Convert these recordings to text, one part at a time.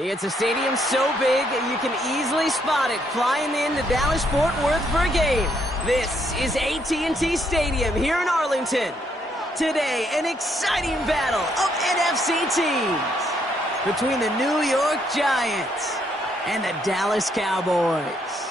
It's a stadium so big you can easily spot it flying into Dallas-Fort Worth for a game. This is AT&T Stadium here in Arlington. Today, an exciting battle of NFC teams between the New York Giants and the Dallas Cowboys.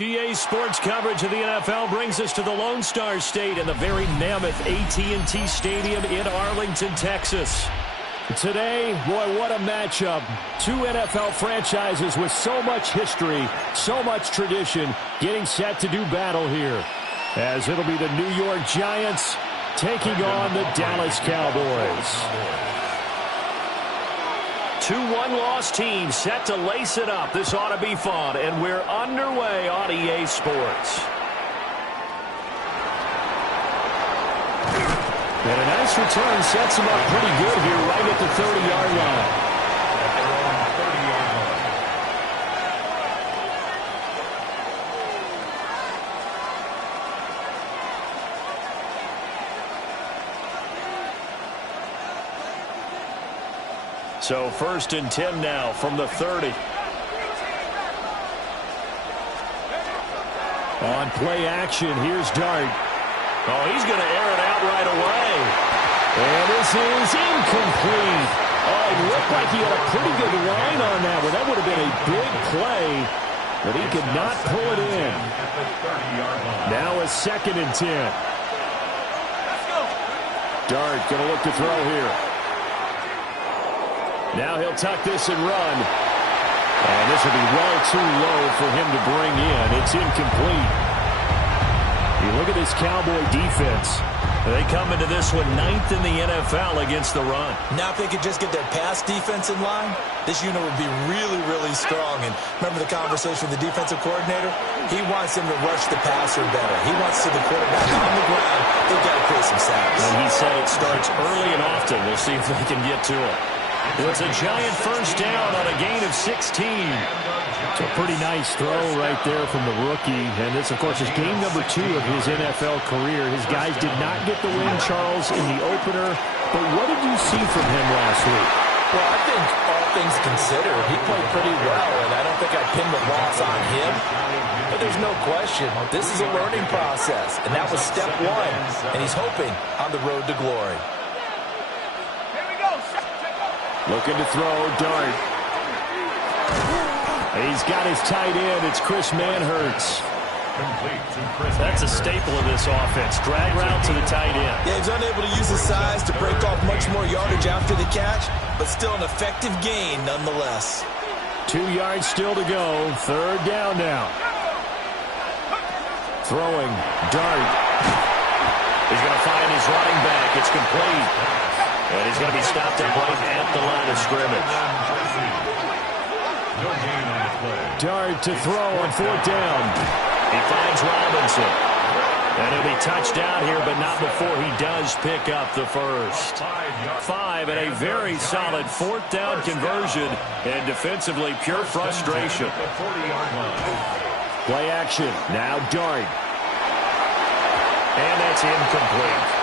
EA Sports coverage of the NFL brings us to the Lone Star State and the very mammoth AT&T Stadium in Arlington, Texas. Today, boy, what a matchup. Two NFL franchises with so much history, so much tradition, getting set to do battle here. As it'll be the New York Giants taking on the Dallas Cowboys. Two one-loss teams set to lace it up. This ought to be fun, and we're underway on EA Sports. And a nice return sets him up pretty good here right at the 30-yard line. So 1st and 10 now from the 30. On play action, here's Dart. Oh, he's going to air it out right away. And this is incomplete. Oh, it looked like he had a pretty good line on that one. That would have been a big play, but he could not pull it in. Now a 2nd and 10. Dart going to look to throw here. Now he'll tuck this and run. And this will be well too low for him to bring in. It's incomplete. You look at this Cowboy defense. They come into this one 9th in the NFL against the run. Now if they could just get their pass defense in line, this unit would be really, really strong. And remember the conversation with the defensive coordinator? He wants them to rush the passer better. He wants to the quarterback on the ground. They've got to create some sacks. And he said it starts early and often. We'll see if they can get to it. It's a giant first down on a gain of 16. It's a pretty nice throw right there from the rookie. And this, of course, is game number 2 of his NFL career. His guys did not get the win, Charles, in the opener. But what did you see from him last week? Well, I think all things considered, he played pretty well. And I don't think I'd pin the loss on him. But there's no question, this is a learning process. And that was step 1. And he's hoping on the road to glory. Looking to throw, Dart. He's got his tight end. It's Chris Manhertz. That's a staple of this offense. Drag route to the tight end. Yeah, he's unable to use his size to break off much more yardage after the catch, but still an effective gain nonetheless. 2 yards still to go. 3rd down now. Throwing, Dart. He's going to find his running back. It's complete. And he's going to be stopped up right at the line of scrimmage. Dart to throw on 4th down. He finds Robinson. And he'll be touched down here, but not before he does pick up the first. 5 and a very solid 4th down conversion. And defensively, pure frustration. Play action. Now Dart. And that's incomplete.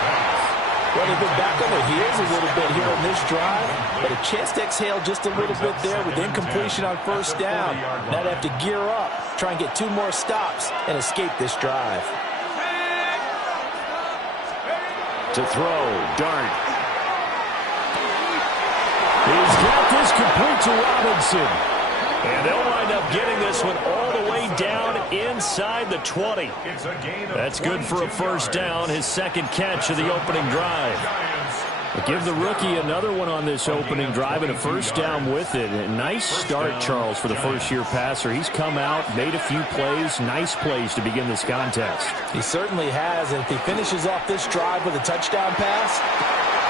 Well, they've been back on their heels a little bit here on this drive, but a chance to exhale just a little bit there with incompletion on 1st down. Now they have to gear up, try and get 2 more stops, and escape this drive. To throw, Dart. He's got this complete to Robinson. And they'll wind up getting this one all the way down inside the 20. That's good for a 1st down, his 2nd catch of the opening drive. Give the rookie another one on this opening drive and a 1st down with it. A nice start, Charles, for the first-year passer. He's come out, made a few plays, nice plays to begin this contest. He certainly has, and if he finishes off this drive with a touchdown pass,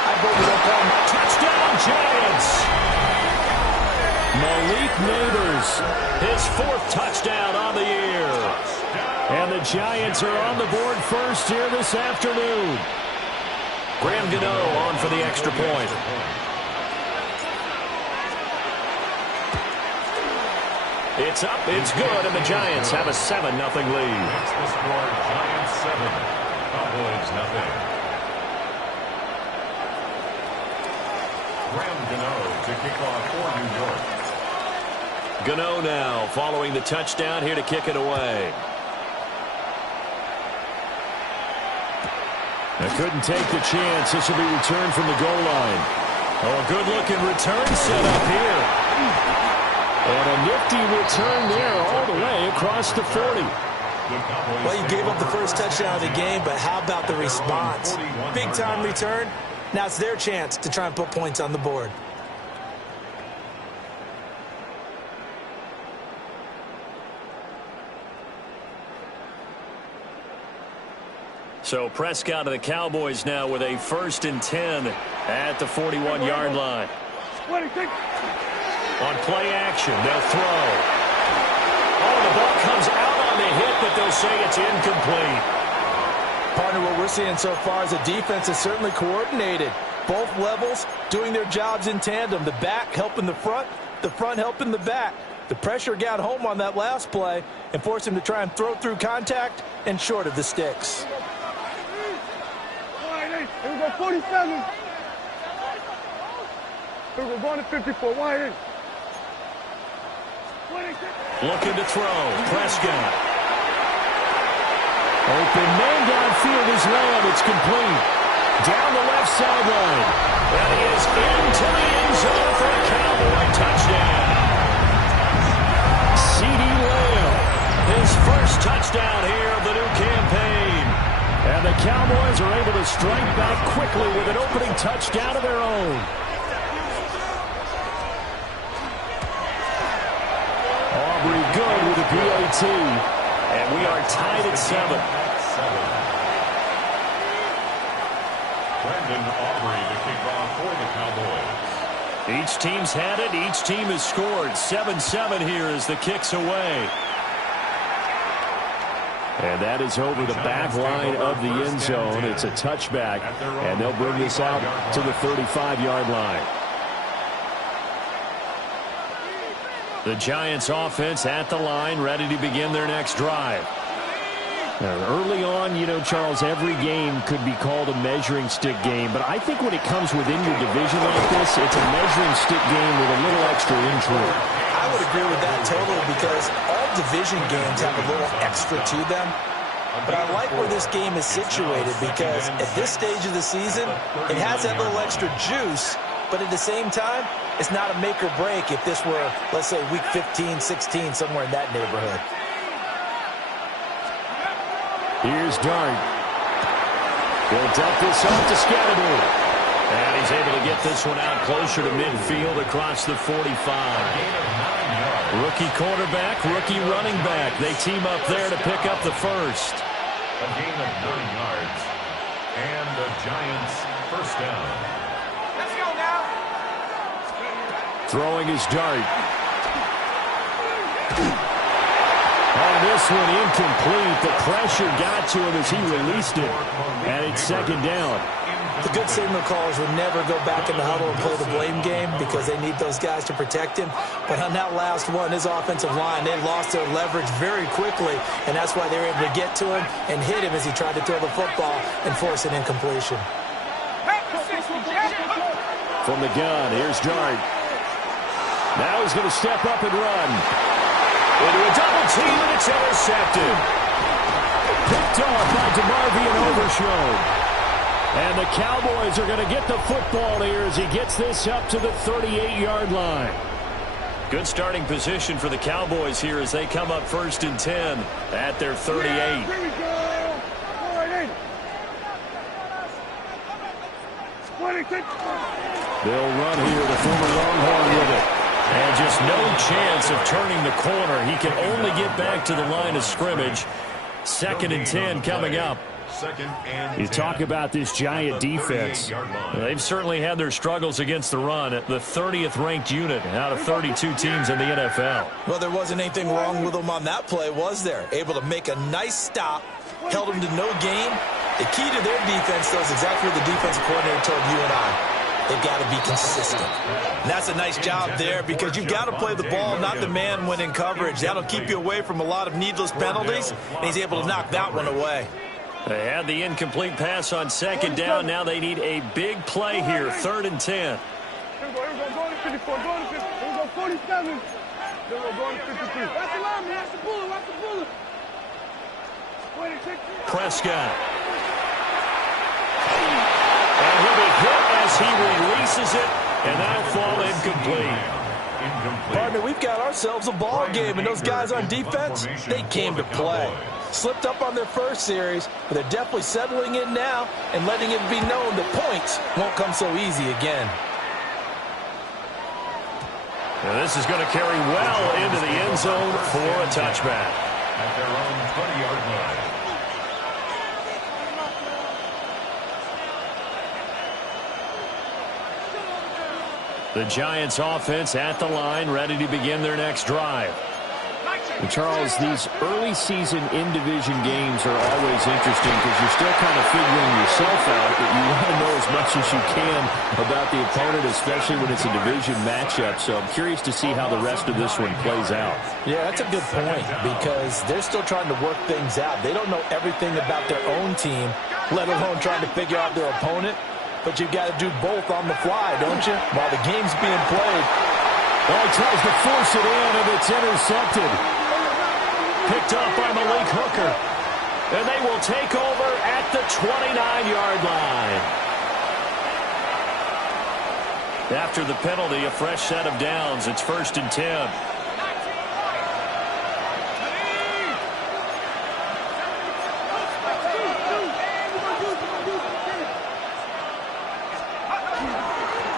I vote we don't call him touchdown Giants. Malik Neighbors, his 4th touchdown on the year. And the Giants are on the board first here this afternoon. Graham Gano on for the extra point. It's up, it's good, and the Giants have a 7-0 lead. That's the score, Giants 7, Cowboys 0. To kick off for New York. Gano now following the touchdown here to kick it away. They couldn't take the chance. This will be returned from the goal line. Oh, a good-looking return set up here. And a nifty return there all the way across the 40. Well, you gave up the first touchdown of the game, but how about the response? Big-time return. Now it's their chance to try and put points on the board. So Prescott of the Cowboys now with a 1st and 10 at the 41-yard line. On play action, they'll throw. Oh, the ball comes out on the hit, but they'll say it's incomplete. Partner, what we're seeing so far is the defense is certainly coordinated. Both levels doing their jobs in tandem. The back helping the front helping the back. The pressure got home on that last play and forced him to try and throw through contact and short of the sticks. Here we go, 47. Here we go, going to 54. Wide in. Looking to throw. Prescott. Open man downfield is Lamb. It's complete. Down the left sideline. And he is into the end zone for a Cowboy touchdown. C.D. Lamb. His first touchdown here of the new campaign. And the Cowboys are able to strike back quickly with an opening touchdown of their own. Aubrey good with a PAT. And we are tied at 7. Brandon Aubrey to kick off for the Cowboys. Each team's had it. Each team has scored. 7-7 here as the kick's away. And that is over the back line of the end zone. It's a touchback, and they'll bring this out to the 35-yard line. The Giants offense at the line, ready to begin their next drive. Now, early on, Charles, every game could be called a measuring stick game, but I think when it comes within your division like this, it's a measuring stick game with a little extra intrigue. I would agree with that totally because all division games have a little extra to them. But I like where this game is situated because at this stage of the season, it has that little extra juice, but at the same time, it's not a make or break if this were, let's say, week 15, 16, somewhere in that neighborhood. Here's Dart. He'll dump this off to Scatterby. And he's able to get this one out closer to midfield across the 45. Rookie quarterback, rookie running back. They team up there to pick up the first. A gain of 9 yards. And the Giants first down. Let's go now. Throwing his Dart. On this one, incomplete. The pressure got to him as he released it. And it's 2nd down. The good signal callers would never go back in the huddle and play the blame game because they need those guys to protect him. But on that last one, his offensive line, they lost their leverage very quickly, and that's why they were able to get to him and hit him as he tried to throw the football and force an incompletion. From the gun, here's Dart. Now he's going to step up and run. Into a double team, and it's intercepted. Picked off by DeMarvion Overshown. And the Cowboys are going to get the football here as he gets this up to the 38-yard line. Good starting position for the Cowboys here as they come up 1st and 10 at their 38. Here we go. They'll run here, the former Longhorn with it. And just no chance of turning the corner. He can only get back to the line of scrimmage. 2nd and 10 coming up. You talk about this Giant defense. They've certainly had their struggles against the run. The 30th ranked unit out of 32 teams in the NFL. Well, there wasn't anything wrong with them on that play, was there? Able to make a nice stop, held them to no gain. The key to their defense, though, is exactly what the defensive coordinator told you and I. They've got to be consistent. And that's a nice job there because you've got to play the ball, not the man when in coverage. That'll keep you away from a lot of needless penalties, and he's able to knock that one away. They had the incomplete pass on 2nd down. Now they need a big play here, 3rd and 10. Here we go, going to 54, going to 50. Here we go, 47. Then we're going to 53. Watch the line, man. Watch the bullet, watch the bullet. Prescott. And he'll be hit as he releases it, and that'll fall incomplete. Partner, we've got ourselves a ball game, and those guys on defense, they came to play. Slipped up on their first series, but they're definitely settling in now and letting it be known that points won't come so easy again. And this is going to carry well into the end zone for a touchback. At their own 20-yard line. The Giants offense at the line, ready to begin their next drive. And Charles, these early season in-division games are always interesting because you're still kind of figuring yourself out, but you want to know as much as you can about the opponent, especially when it's a division matchup. So I'm curious to see how the rest of this one plays out. Yeah, that's a good point because they're still trying to work things out. They don't know everything about their own team, let alone trying to figure out their opponent. But you've got to do both on the fly, don't you? While the game's being played. Well, he tries to force it in, and it's intercepted. Picked up by Malik Hooker. And they will take over at the 29-yard line. After the penalty, a fresh set of downs. It's 1st and 10.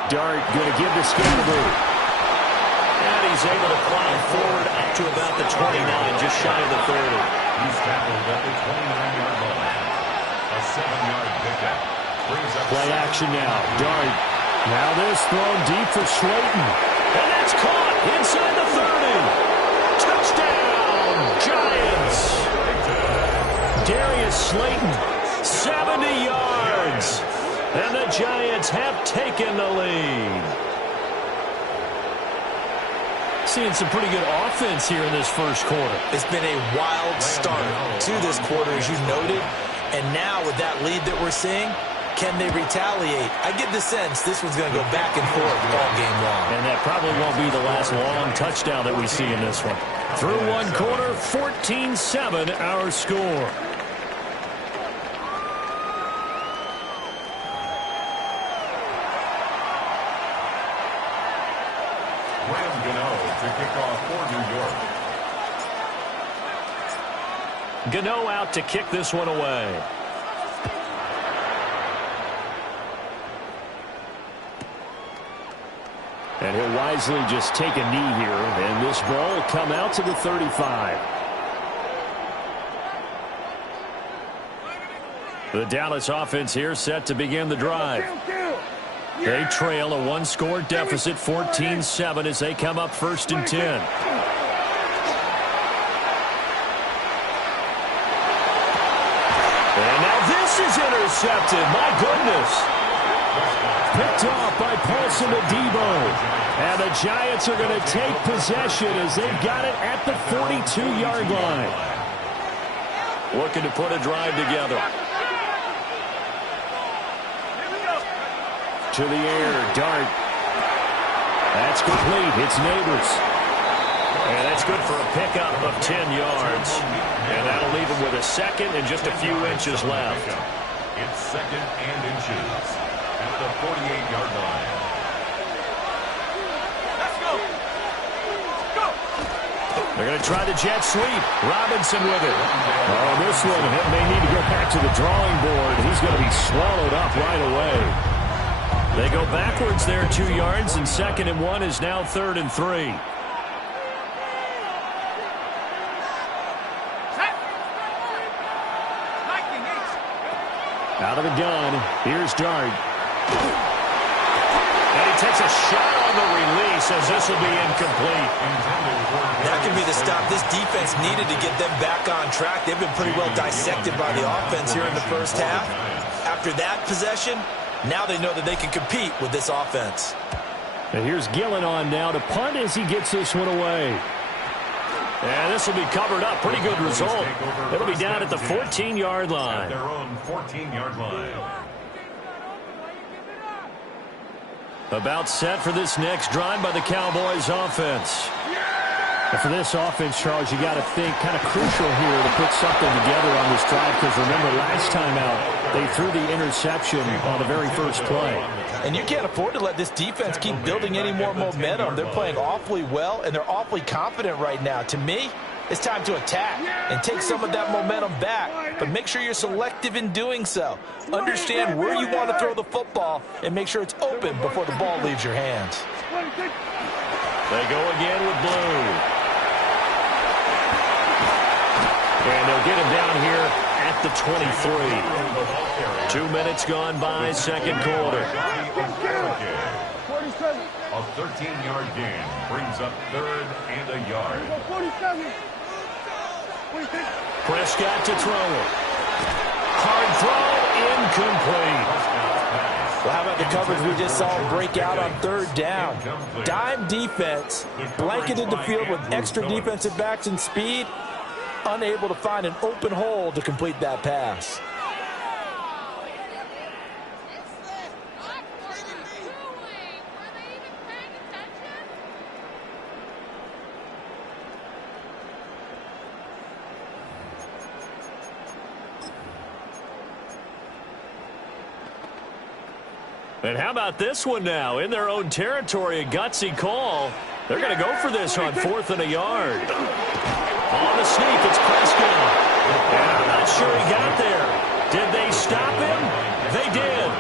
Dart going to give to Scatterboo. And he's able to plow forward up to about the 29, just shy of the 30. He's tackled at the 29-yard line. A 7-yard pickup. Brings up Play action now. Dart. Now this thrown deep for Slayton. And that's caught inside the 30. Touchdown, Giants. Darius Slayton, 70 yards. And the Giants have taken the lead. Seeing some pretty good offense here in this first quarter. It's been a wild start to this quarter, as you noted. And now with that lead that we're seeing, can they retaliate? I get the sense this one's going to go back and forth all game long. And that probably won't be the last long touchdown that we see in this one. Through one quarter, 14-7 our score. to kick off for New York. Gano out to kick this one away. And he'll wisely just take a knee here, and this ball will come out to the 35. The Dallas offense here set to begin the drive. They trail a one-score deficit, 14-7, as they come up 1st and 10. And now this is intercepted. My goodness. Picked off by Paulson Adebo. And the Giants are going to take possession as they've got it at the 42-yard line. Looking to put a drive together. To the air, Dart. That's complete. It's Neighbors. And that's good for a pickup of 10 yards. And that'll leave him with a second and just a few inches left. It's 2nd and inches at the 48-yard line. Let's go. Go. They're going to try the jet sweep. Robinson with it. Oh, this one may need to go back to the drawing board. He's going to be swallowed up right away. They go backwards there 2 yards, and 2nd and 1 is now 3rd and 3. Out of the gun, here's Dart. And he takes a shot on the release as this will be incomplete. That could be the stop this defense needed to get them back on track. They've been pretty well dissected by the offense here in the first half. After that possession, now they know that they can compete with this offense. And here's Gillen on now to punt as he gets this one away. And this will be covered up. Pretty good result. It'll be down at the 14-yard line. At their own 14-yard line. About set for this next drive by the Cowboys offense. And for this offense, Charles, you got to think kind of crucial here to put something together on this drive, because remember last time out they threw the interception on the very first play. And you can't afford to let this defense keep building any more momentum. They're playing awfully well, and they're awfully confident right now. To me, it's time to attack and take some of that momentum back, but make sure you're selective in doing so. Understand where you want to throw the football and make sure it's open before the ball leaves your hands. They go again with Blue. And they'll get him down here at the 23. 2 minutes gone by, second quarter. A 13-yard gain brings up third and a yard. Prescott to throw it. Hard throw, incomplete. Well, how about the coverage we just saw break out on third down? Dime defense, blanketed the field with extra defensive backs and speed, unable to find an open hole to complete that pass. And how about this one now? In their own territory, a gutsy call. They're going to go for this on 4th and a yard. On the sneak, it's Prescott. And I'm not sure he got there. Did they stop him? They did.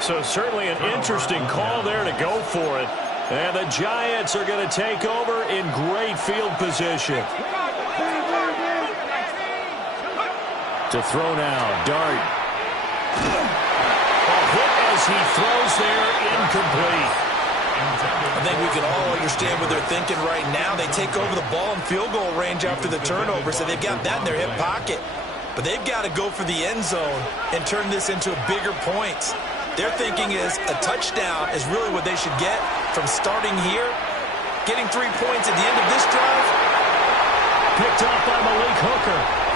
So certainly an interesting call there to go for it. And the Giants are going to take over in great field position. To throw now, Dart. As he throws there, incomplete. I think we can all understand what they're thinking right now. They take over the ball in field goal range after the turnover, so they've got that in their hip pocket. But they've got to go for the end zone and turn this into bigger points. Their thinking is a touchdown is really what they should get from starting here. Getting 3 points at the end of this drive. Picked up by Malik Hooker.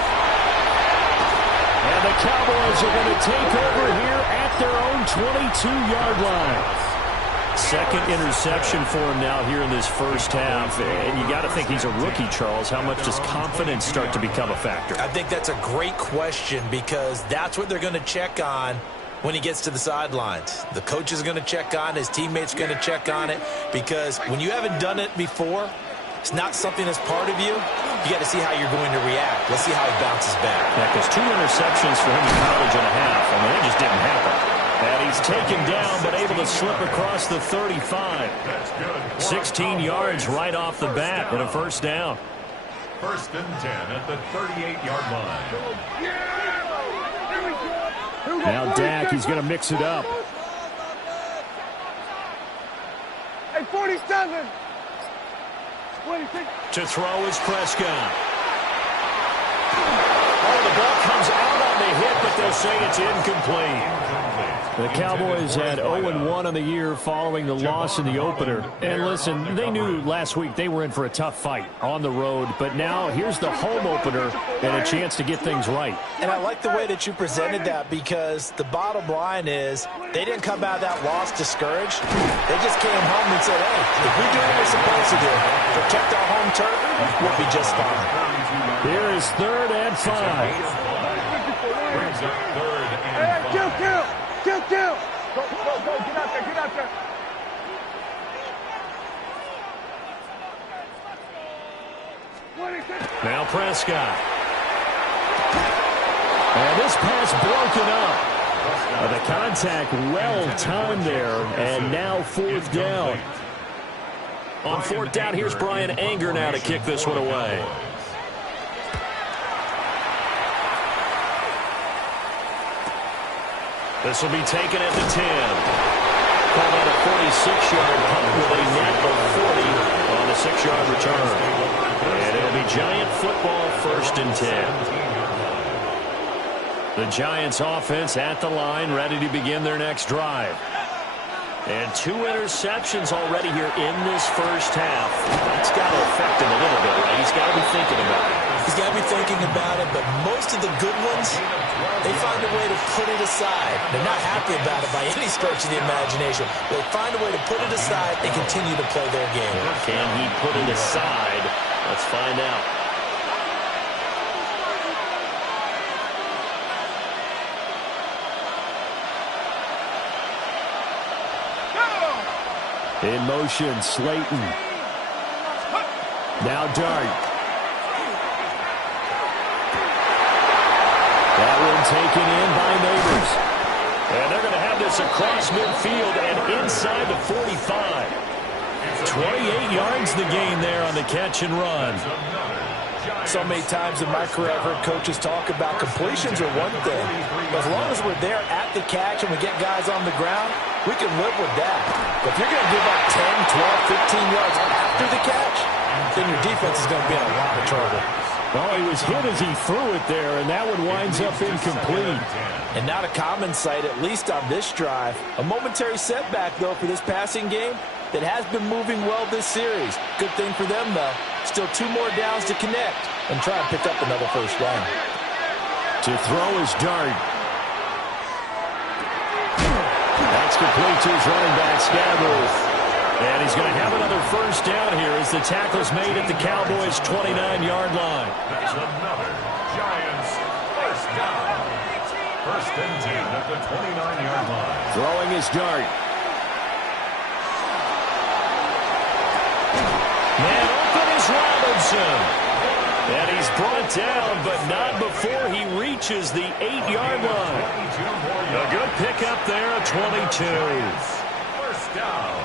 And the Cowboys are going to take over here at their own 22-yard line. Second interception for him now here in this first half. And you got to think he's a rookie, Charles. How much does confidence start to become a factor? I think that's a great question, because that's what they're going to check on when he gets to the sidelines. The coach is going to check on it. His teammates are going to check on it, because when you haven't done it before, it's not something that's part of you. You got to see how you're going to react. Let's see how he bounces back. Yeah, because 2 interceptions for him in college and a half. I mean, that just didn't happen. And he's taken down, but able to slip across the 35. 16 yards right off the bat and a first down. 1st and 10 at the 38-yard line. Now Dak, he's going to mix it up. Hey, 47. 26. To throw is Prescott. Oh, the ball comes out on the hit, but they'll say it's incomplete. The Cowboys had 0-1 on the year following the loss in the opener. And listen, they knew last week they were in for a tough fight on the road. But now here's the home opener and a chance to get things right. And I like the way that you presented that, because the bottom line is they didn't come out of that loss discouraged. They just came home and said, hey, if we do what we're supposed to do, protect our home turf, we'll be just fine. Here is 3rd and 5. Brings up 3rd and 5. Kill. Go, get out there. Now Prescott. And this pass broken up. The contact well timed there, and now 4th down. On 4th down, here's Brian Anger now to kick this one away. This will be taken at the 10. Called out a 46-yard punt with a net of 40 on the 6-yard return. And it'll be Giant football, 1st and 10. The Giants offense at the line, ready to begin their next drive. And 2 interceptions already here in this first half. That's got to affect him a little bit, right? He's got to be thinking about it. He's got to be thinking about it, but most of the good ones, they find a way to put it aside. They're not happy about it by any stretch of the imagination. They find a way to put it aside and continue to play their game. Can he put it aside? Let's find out. In motion, Slayton. Now Dart. That one taken in by Neighbors. And they're going to have this across midfield and inside the 45. 28 yards the gain there on the catch and run. So many times in my career, I've heard coaches talk about completions are one thing. As long as we're there at the catch and we get guys on the ground, we can live with that. But if you're going to give up 10, 12, 15 yards after the catch, then your defense is going to be in a lot of trouble. Oh, he was hit as he threw it there, and that one winds up incomplete. And not a common sight, at least on this drive. A momentary setback, though, for this passing game that has been moving well this series. Good thing for them, though. Still 2 more downs to connect and try and pick up another first down. To throw is Dart. That's complete to his running back, Scavers. And he's going to have another first down here as the tackle's made at the Cowboys' 29-yard line. That's another Giants first down. First and 10 at the 29-yard line. Throwing his Dart. Man open is Robinson. And he's brought down, but not before he reaches the 8-yard line. A good pickup there at 22. First down.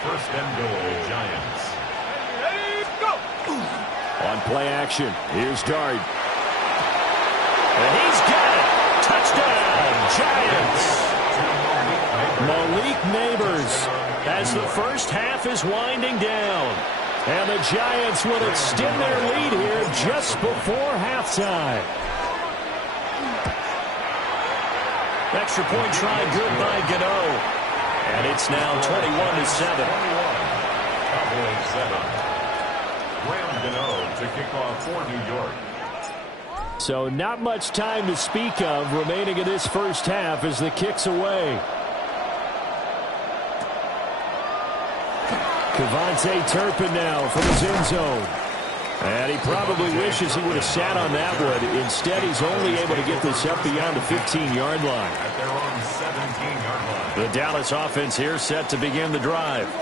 First and goal, Giants. On play action, here's Dart. And he's got it. Touchdown, Giants. Malik Neighbors As the first half is winding down. And the Giants will extend their lead here just before halftime. Extra point try good by Gano. And it's now 21-7. Cowboys 7. Graham Gano to kick off for New York. So not much time to speak of remaining in this first half as the kick's away. Cavante Turpin now from his end zone. And he probably wishes he would have sat on that one. Instead, he's only able to get this up beyond the 15-yard line. At their own 17-yard line. The Dallas offense here set to begin the drive.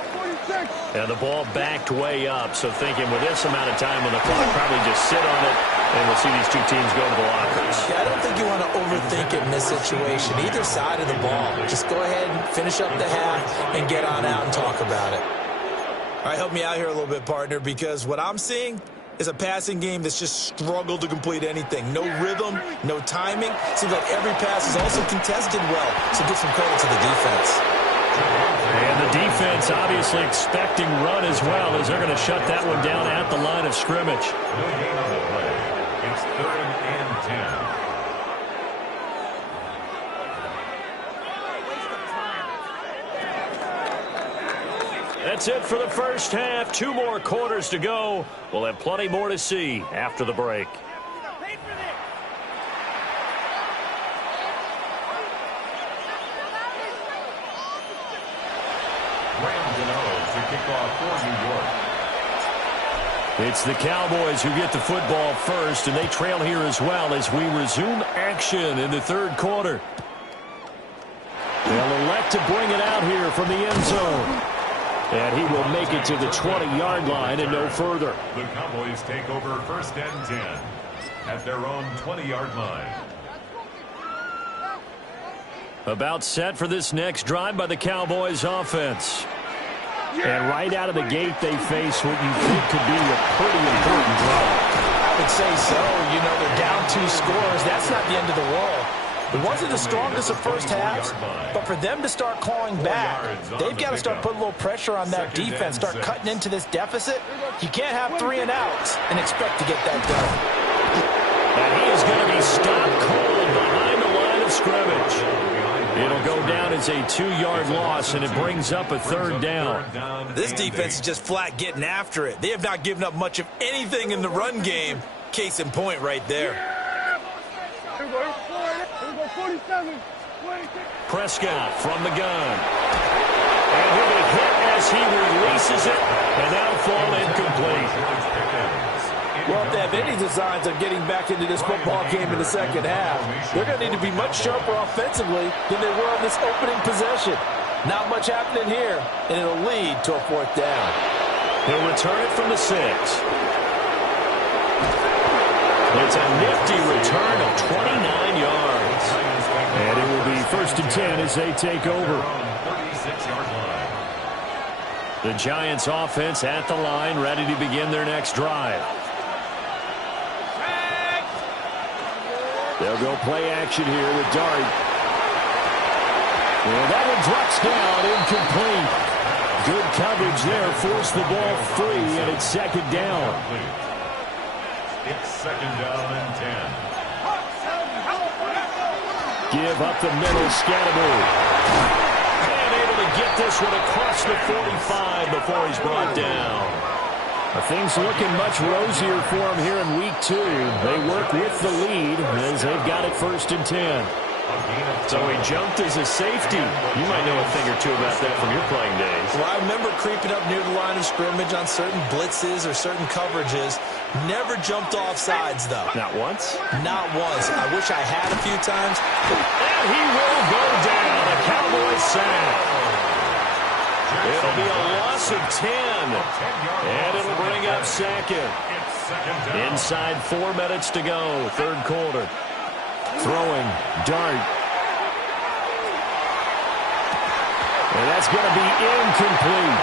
And the ball backed way up. So thinking with this amount of time on the clock, probably just sit on it, and we'll see these two teams go to the lockers. Yeah, I don't think you want to overthink it in this situation. Either side of the ball. Just go ahead and finish up the half and get on out and talk about it. All right, help me out here a little bit, partner, because what I'm seeing is a passing game that's just struggled to complete anything. No rhythm, no timing. Seems like every pass is also contested well. So give some credit to the defense. And the defense obviously expecting run as well, as they're going to shut that one down at the line of scrimmage. No gain on the play. It's 3rd and 10. That's it for the first half. 2 more quarters to go. We'll have plenty more to see after the break. To kick off for New York. It's the Cowboys who get the football first, and they trail here as well as we resume action in the 3rd quarter. They'll elect to bring it out here from the end zone. And he will make it to the 20-yard line and no further. The Cowboys take over 1st and 10 at their own 20-yard line. About set for this next drive by the Cowboys offense. And right out of the gate, they face what you think could be a pretty important drive. I would say so. You know, they're down 2 scores. That's not the end of the world. It wasn't the strongest of first halves, but for them to start clawing back, they've got to start putting a little pressure on that defense, start cutting into this deficit. You can't have 3 and outs and expect to get that done. And he is going to be stopped cold behind the line of scrimmage. It'll go down as a 2-yard loss, and it brings up a third down. This defense is just flat getting after it. They have not given up much of anything in the run game. Case in point right there. Here we go, 47. Prescott from the gun. And he'll be hit as he releases it, and that'll fall incomplete. Well, if they have any designs of getting back into this football game in the second half, they're going to need to be much sharper offensively than they were on this opening possession. Not much happening here, and it'll lead to a fourth down. He'll return it from the 6. It's a nifty return of 29 yards. And it will be 1st and 10 as they take over. The Giants offense at the line, ready to begin their next drive. They'll go play action here with Dart. And that one drops down, incomplete. Good coverage there, forced the ball free, and it's 2nd down. It's 2nd down and 10. Give up the middle, Scatterby. And able to get this one across the 45 before he's brought down. Things looking much rosier for him here in week 2. They work with the lead as they've got it 1st and 10. So he jumped as a safety. You might know a thing or two about that from your playing days. Well, I remember creeping up near the line of scrimmage on certain blitzes or certain coverages. Never jumped off sides, though. Not once? Not once. I wish I had a few times. And he will go down. A Cowboys sack. It'll be a loss of 10. And it'll bring up 2nd. Inside 4 minutes to go, 3rd quarter. Throwing, Dart. And that's going to be incomplete.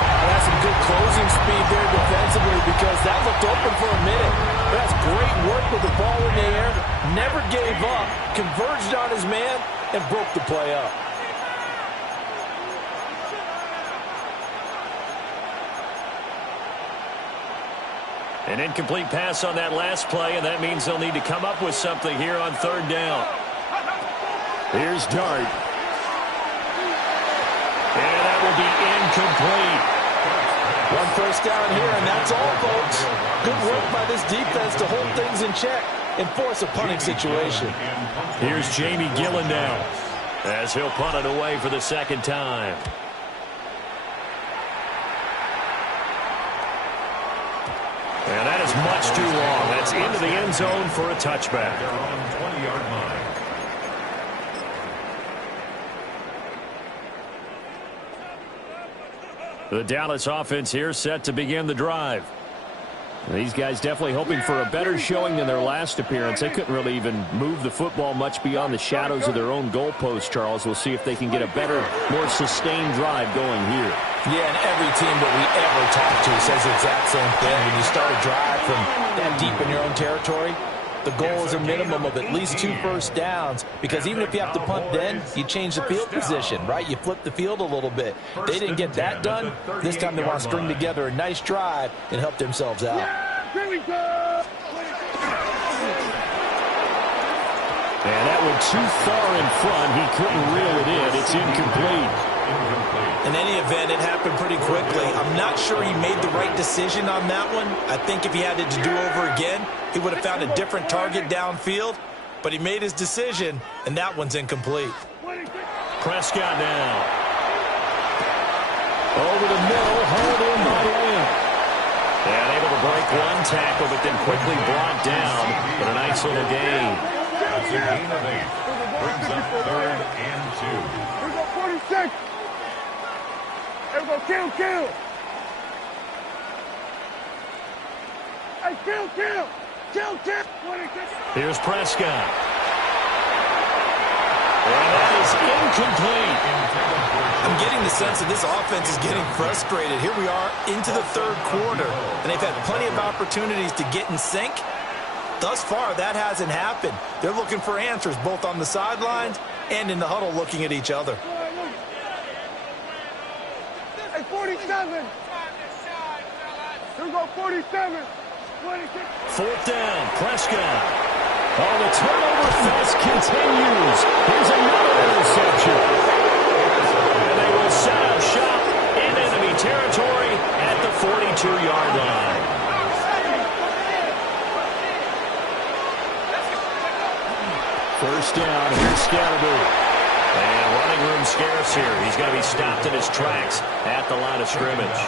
That's some good closing speed there defensively because that looked open for a minute. That's great work with the ball in the air. Never gave up. Converged on his man and broke the play up. An incomplete pass on that last play, and that means they'll need to come up with something here on 3rd down. Here's Dart. And that will be incomplete. 1 first down here, and that's all, folks. Good work by this defense to hold things in check and force a punting situation. Here's Jamie Gillen now as he'll punt it away for the 2nd time. And that is much too long. That's into the end zone for a touchback. They're on 20-yard line. The Dallas offense here set to begin the drive. These guys definitely hoping for a better showing than their last appearance. They couldn't really even move the football much beyond the shadows of their own goalpost, Charles. We'll see if they can get a better, more sustained drive going here. Yeah, and every team that we ever talk to says the exact same thing. When you start a drive from that deep in your own territory, the goal is a minimum of at least 2 first downs, because even if you have to punt then, you change the field position, right? You flip the field a little bit. They didn't get that done. This time they want to string together a nice drive and help themselves out. And that one too far in front. He couldn't reel it in. It's incomplete. In any event, it happened pretty quickly. I'm not sure he made the right decision on that one. I think if he had it to do over again, he would have found a different target downfield. But he made his decision, and that one's incomplete. Prescott now. Over the middle, hauled in by Lamb. And able to break one tackle, but then quickly brought down. But a nice little gain. That's a gain of 8. Brings up 3rd and 2. Here we go, 46. Here we go, kill. Hey, kill. Here's Prescott. And that is incomplete. I'm getting the sense that this offense is getting frustrated. Here we are into the 3rd quarter, and they've had plenty of opportunities to get in sync. Thus far, that hasn't happened. They're looking for answers both on the sidelines and in the huddle looking at each other. Hey, 47. Here we go, 47. 4th down, Prescott. Oh, the turnover fest continues. Here's another interception. And they will set up shop in enemy territory at the 42-yard line. First down, here's Scatterby. And running room scarce here. He's going to be stopped in his tracks at the line of scrimmage.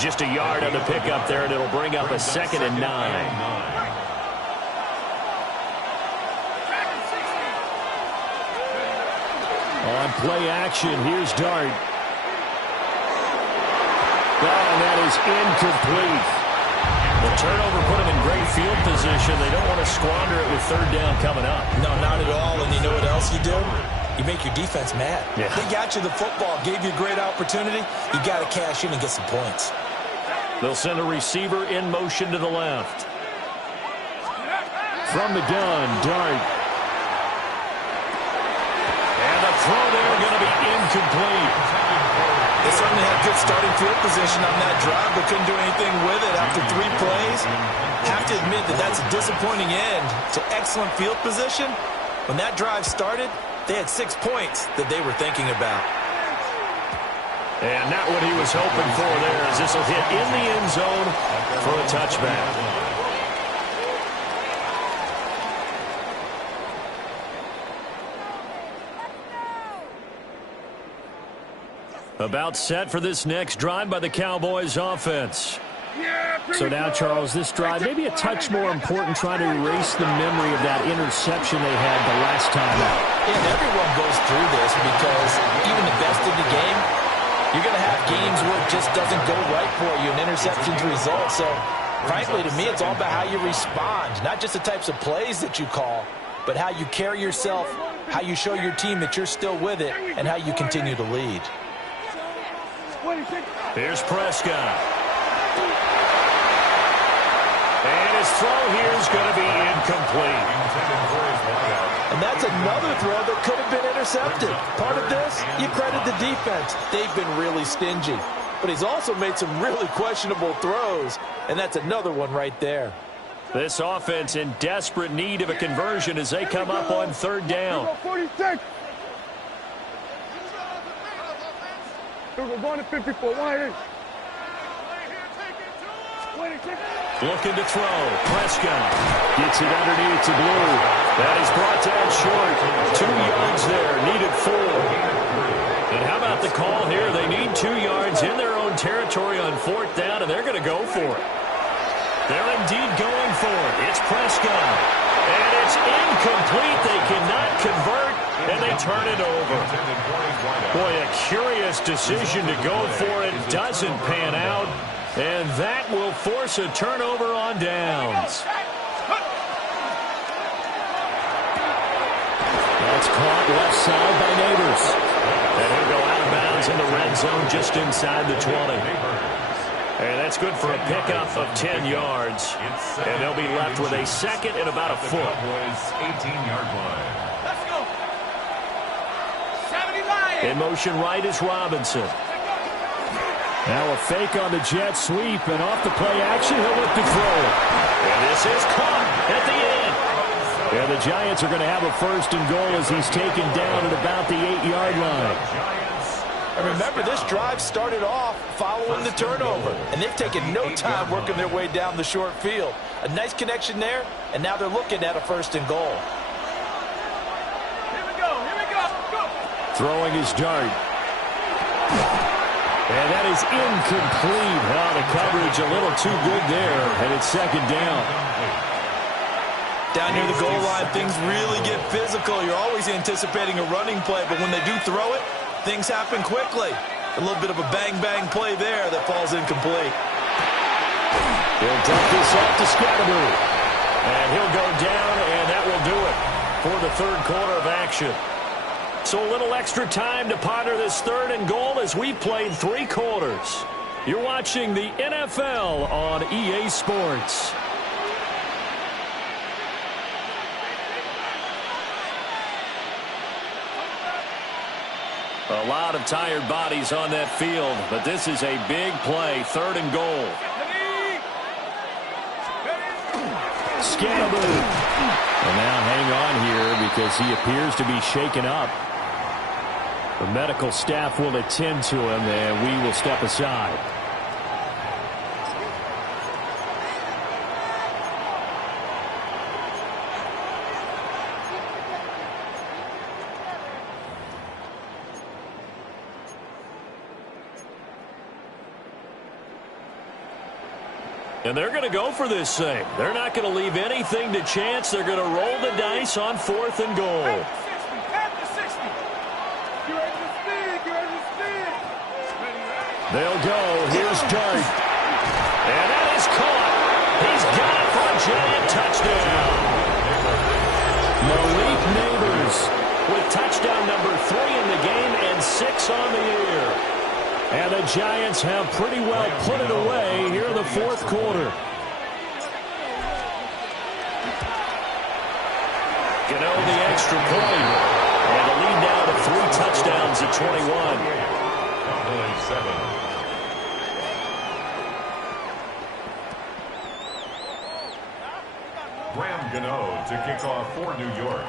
Just a yard on the pickup there, and it'll bring up a 2nd and 9. On play action, here's Dart. Oh, and that is incomplete. The turnover put them in great field position. They don't want to squander it with 3rd down coming up. No, not at all. And you know what else you do? You make your defense mad. Yeah. They got you the football, gave you a great opportunity. You got to cash in and get some points. They'll send a receiver in motion to the left. From the gun, Dart. And the throw there going to be incomplete. They certainly had good starting field position on that drive, but couldn't do anything with it after 3 plays. Have to admit that that's a disappointing end to excellent field position. When that drive started, they had 6 points that they were thinking about. And not what he was hoping for there, as this will hit in the end zone for a touchback. About set for this next drive by the Cowboys offense. So now, Charles, this drive maybe a touch more important, trying to erase the memory of that interception they had the last time out. And everyone goes through this because even the best in the game, you're going to have games where it just doesn't go right for you, and interceptions result. So, frankly, to me, it's all about how you respond, not just the types of plays that you call, but how you carry yourself, how you show your team that you're still with it, and how you continue to lead. Here's Prescott. And his throw here is going to be incomplete. And that's another throw that could have been intercepted. Part of this, you credit the defense. They've been really stingy. But he's also made some really questionable throws, and that's another one right there. This offense in desperate need of a conversion as they come up on 3rd down. 46. We're going to 54. 1 Looking to throw. Prescott gets it underneath to Blue. That is brought down short. 2 yards there. Needed 4. And how about the call here? They need 2 yards in their own territory on 4th down, and they're going to go for it. They're indeed going for it. It's Prescott. And it's incomplete. They cannot convert, and they turn it over. Boy, a curious decision to go for it. Doesn't pan out. And that will force a turnover on downs. That's caught left side by Neighbors. And he'll go out of bounds in the red zone just inside the 20. And that's good for a pickup of 10 yards. And they'll be left with a 2nd and about a foot. 18-yard line. Let's go. 70 Lions. In motion right is Robinson. Now a fake on the jet sweep, and off the play action, he'll look to throw it. And this is caught at the end. And the Giants are going to have a 1st and goal as he's taken down at about the 8-yard line. And remember, this drive started off following the turnover, and they've taken no time working their way down the short field. A nice connection there, and now they're looking at a 1st and goal. Here we go. Go. Throwing his Dart. And that is incomplete. Oh, the coverage a little too good there, and it's 2nd down. Down near the goal line, things really get physical. You're always anticipating a running play, but when they do throw it, things happen quickly. A little bit of a bang-bang play there that falls incomplete. He'll dump this off to Scatterby. And he'll go down, and that will do it for the 3rd quarter of action. So a little extra time to ponder this 3rd and goal as we played 3 quarters. You're watching the NFL on EA Sports. A lot of tired bodies on that field, but this is a big play, 3rd and goal. Scatterboo. And now hang on here because he appears to be shaken up. The medical staff will attend to him, and we will step aside. And they're going to go for this thing. They're not going to leave anything to chance. They're going to roll the dice on 4th and goal. They'll go. Here's Dart. And that is caught. He's got it for a giant touchdown. Malik Neighbors with touchdown number 3 in the game and 6 on the year. And the Giants have pretty well put it away here in the 4th quarter. Gano the extra point. And the lead now to 3 touchdowns at 21. Graham Gano to kick off for New York.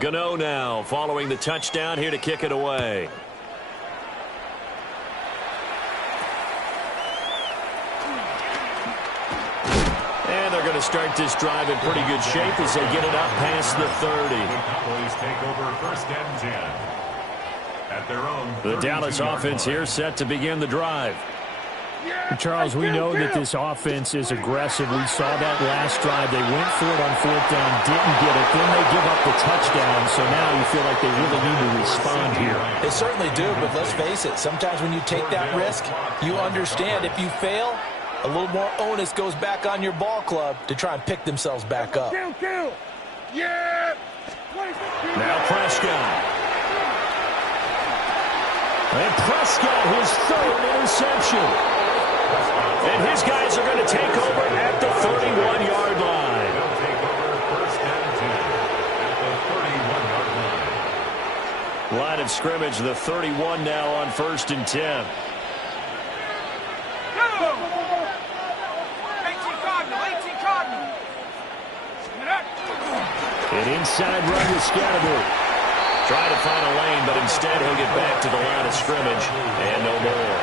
Gano now following the touchdown here to kick it away. And they're going to start this drive in pretty good shape as they get it up past the 30. The Cowboys take over 1st and 10. At their own The Dallas offense here set to begin the drive. Charles, we know that this offense is aggressive. We saw that last drive. They went for it on 4th down, didn't get it. Then they give up the touchdown. So now you feel like they really need to respond here. They certainly do, but let's face it. Sometimes when you take that risk, you understand if you fail, a little more onus goes back on your ball club to try and pick themselves back up. Yeah! Now Prescott. And Prescott, his 3rd interception. And his guys are going to take over at the 31-yard line. They'll take over 1st and 10 at the 31-yard line. Line of scrimmage, the 31 now on 1st and 10. An inside run with Scatterboo. Trying to find a lane, but instead he'll get back to the line of scrimmage and no more.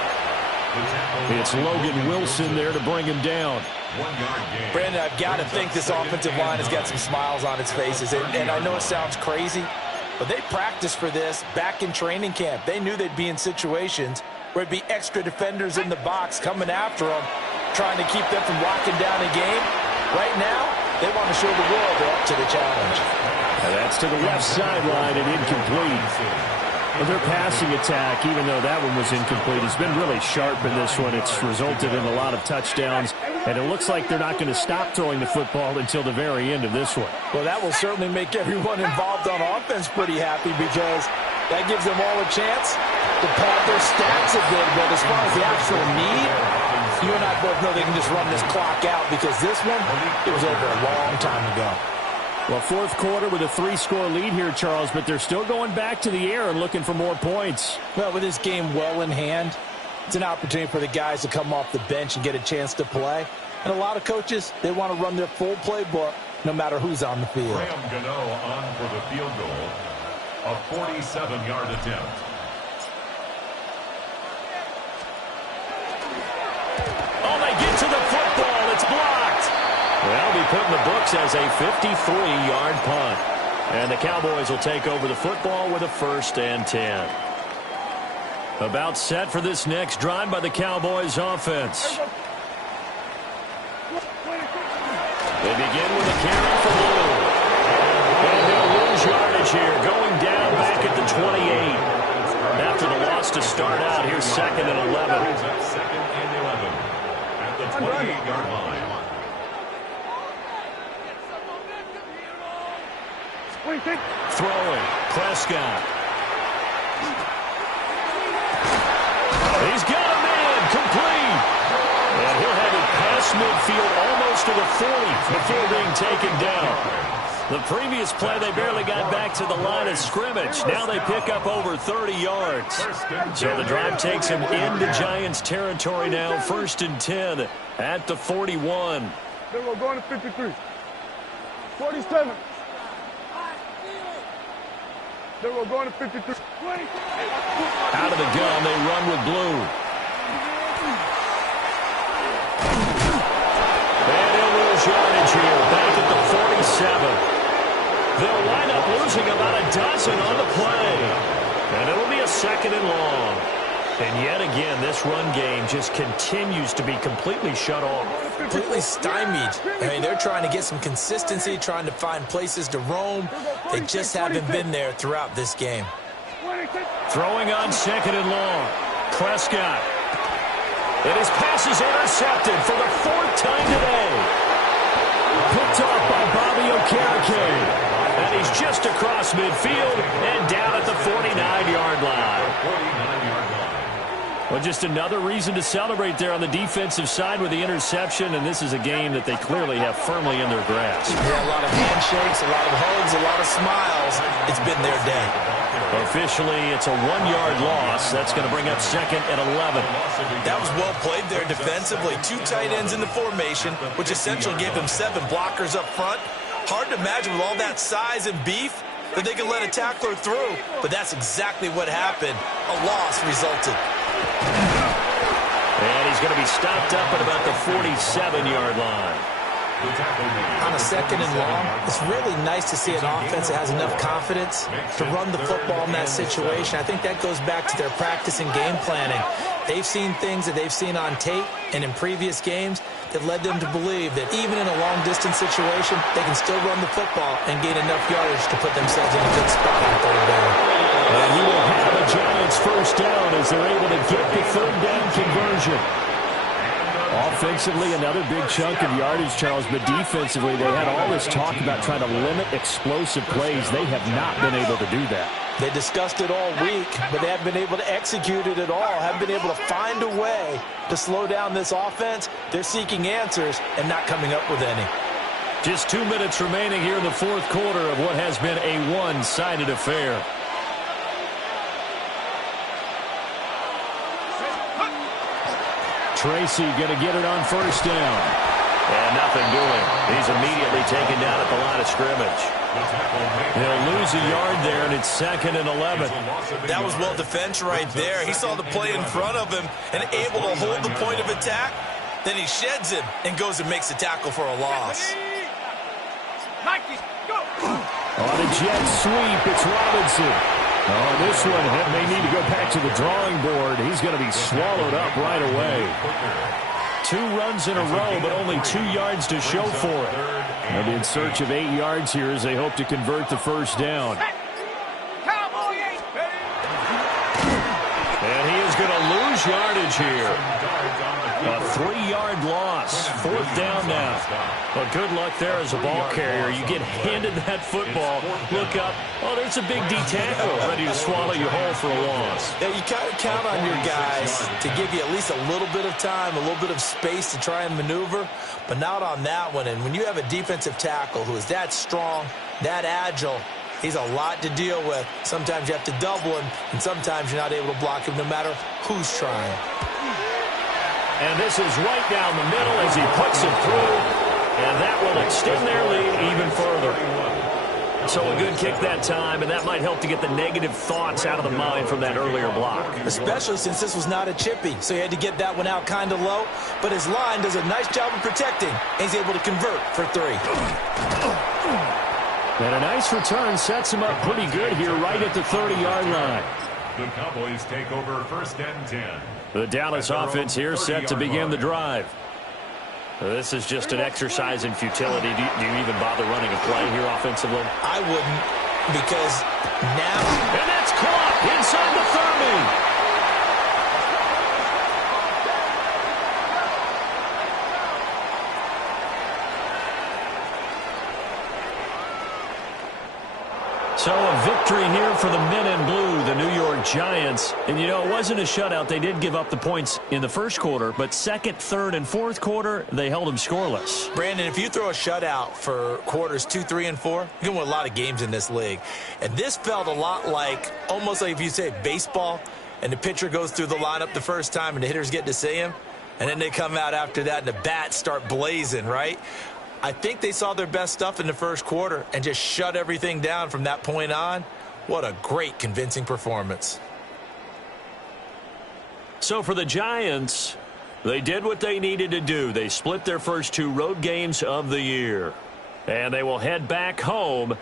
It's Logan Wilson there to bring him down. Brandon, I've got to think this offensive line has got some smiles on its faces. And I know it sounds crazy, but they practiced for this back in training camp. They knew they'd be in situations where it'd be extra defenders in the box coming after them, trying to keep them from locking down a game. Right now, they want to show the world they're up to the challenge. And that's to the left sideline and incomplete. Well, their passing attack, even though that one was incomplete, has been really sharp in this one. It's resulted in a lot of touchdowns, and it looks like they're not going to stop throwing the football until the very end of this one. Well, that will certainly make everyone involved on offense pretty happy because that gives them all a chance to pad their stats a bit. But as far as the actual need, you and I both know they can just run this clock out because this one, it was over a long time ago. Well, 4th quarter with a 3-score lead here, Charles, but they're still going back to the air and looking for more points. Well, with this game well in hand, it's an opportunity for the guys to come off the bench and get a chance to play. And a lot of coaches, they want to run their full playbook no matter who's on the field. Graham Gano on for the field goal, a 47-yard attempt. Oh, they get to the football. It's blocked. Well, be put in the books as a 53-yard punt. And the Cowboys will take over the football with a 1st and 10. About set for this next drive by the Cowboys offense. They begin with a carry for Lou. And they'll lose yardage here, going down back at the 28. After the loss to start out, here's 2nd and 11. 2nd and 11 at the 28-yard line. Throwing, Prescott. He's got a man, complete. And he'll have it past midfield almost to the 40 before being taken down. The previous play, they barely got back to the line of scrimmage. Now they pick up over 30 yards. So the drive takes him into Giants territory now, 1st and 10 at the 41. Then we're going to 53. 47. Then we're going to 53. Out of the gun, they run with blue. And he'll lose yardage here, back at the 47. They'll wind up losing about a dozen on the play. And it'll be a 2nd and long. And yet again, this run game just continues to be completely shut off. Completely stymied. I mean, they're trying to get some consistency, trying to find places to roam. They just haven't been there throughout this game. Throwing on 2nd and long. Prescott. And his pass is intercepted for the 4th time today. Picked off by Bobby Okereke. And he's just across midfield and down at the 49-yard line. Well, just another reason to celebrate there on the defensive side with the interception, and this is a game that they clearly have firmly in their grasp. Yeah, a lot of handshakes, a lot of hugs, a lot of smiles. It's been their day. Officially, it's a 1-yard loss. That's going to bring up 2nd and 11. That was well played there defensively. 2 tight ends in the formation, which essentially gave them 7 blockers up front. Hard to imagine with all that size and beef that they can let a tackler through, but that's exactly what happened. A loss resulted. And he's going to be stopped up at about the 47-yard line. On a 2nd and long, it's really nice to see an offense that has enough confidence to run the football in that situation. I think that goes back to their practice and game planning. They've seen things that they've seen on tape and in previous games that led them to believe that even in a long-distance situation, they can still run the football and gain enough yardage to put themselves in a good spot on 3rd down. And he will have a Giants 1st down as they're able to get the 3rd down conversion. Offensively, another big chunk of yardage, Charles, but defensively, they had all this talk about trying to limit explosive plays. They have not been able to do that. They discussed it all week, but they haven't been able to execute it at all, haven't been able to find a way to slow down this offense. They're seeking answers and not coming up with any. Just 2 minutes remaining here in the 4th quarter of what has been a one-sided affair. Tracy going to get it on 1st down. And nothing doing. He's immediately taken down at the line of scrimmage. They'll lose a yard there, and it's 2nd and 11. That was well defense right there. He saw the play in front of him and able to hold the point of attack. Then he sheds him and goes and makes a tackle for a loss. On a jet sweep, it's Robinson. On this one, may need to go back to the drawing board. He's going to be swallowed up right away. 2 runs in a row, but only 2 yards to show for it. They'll be in search of 8 yards here as they hope to convert the 1st down. And he is going to lose yardage here. A 3-yard loss. 4th down now. Well, good luck there as a ball carrier. You get handed that football, look up, oh, there's a big D tackle ready to swallow you whole for a loss. Yeah, you kind of count on your guys to give you at least a little bit of time, a little bit of space to try and maneuver, but not on that one. And when you have a defensive tackle who is that strong, that agile, he's a lot to deal with. Sometimes you have to double him, and sometimes you're not able to block him no matter who's trying. And this is right down the middle as he puts it through, and that will extend their lead even further. So a good kick that time, and that might help to get the negative thoughts out of the mind from that earlier block. Especially since this was not a chippy, so he had to get that one out kind of low. But his line does a nice job of protecting, and he's able to convert for 3. And a nice return sets him up pretty good here right at the 30-yard line. The Cowboys take over 1st and 10. The Dallas offense here set to begin the drive. This is just an exercise in futility. Do you even bother running a play here offensively? I wouldn't, because now... And that's caught inside the 30. So a victory here for the men in blue, the New York Giants. And, you know, it wasn't a shutout. They did give up the points in the 1st quarter, but 2nd, 3rd, and 4th quarter, they held them scoreless. Brandon, if you throw a shutout for quarters 2, 3, and 4, you can win a lot of games in this league. And this felt a lot like, almost like if you say baseball, and the pitcher goes through the lineup the first time and the hitters get to see him, and then they come out after that and the bats start blazing, right? I think they saw their best stuff in the first quarter and just shut everything down from that point on. What a great, convincing performance. So for the Giants, they did what they needed to do. They split their first 2 road games of the year. And they will head back home